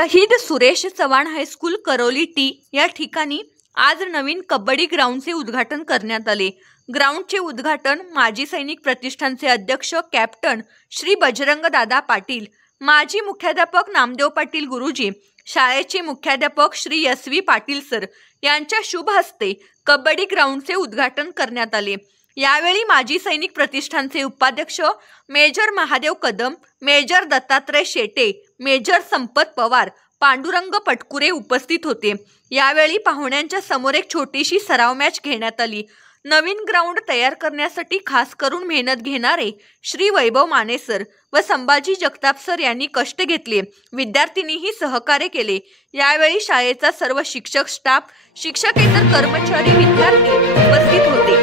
शहीद Suresh Chavan high school Karauli T या ठिकाणी आज नवीन कबड्डी ग्राउंडचे उद्घाटन करण्यात आले। ग्राउंडचे उद्घाटन माजी सैनिक प्रतिष्ठानचे अध्यक्ष कॅप्टन श्री बजरंग दादा पाटील, माजी मुख्याध्यापक नामदेव पाटील गुरुजी, शाळेचे मुख्याध्यापक श्री SV पाटील सर यांच्या शुभ हस्ते कबड्डी ग्राउंडचे उद्घाटन करण्यात आले। यावेळी माजी सैनिक प्रतिष्ठानचे उपाध्यक्ष major Mahadev Kadam, major Dattatray Shete, major Sampat Pawar, Pandurang पटकुरे उपस्थित होते। यावेळी पाहुण्यांच्या समोर एक छोटीशी सराव मॅच घेण्यात आली। नवीन ग्राउंड तयार करण्यासाठी खास करून मेहनत घेणारे श्री वैभव माने सर व संभाजी जगताप सर यांनी कष्ट घेतले। विद्यार्थ्यांनीही सहकार्य केले। यावेळी शाळेचा सर्व शिक्षक, स्टाफ, शिक्षकेतर कर्मचारी, विद्यार्थी उपस्थित होते।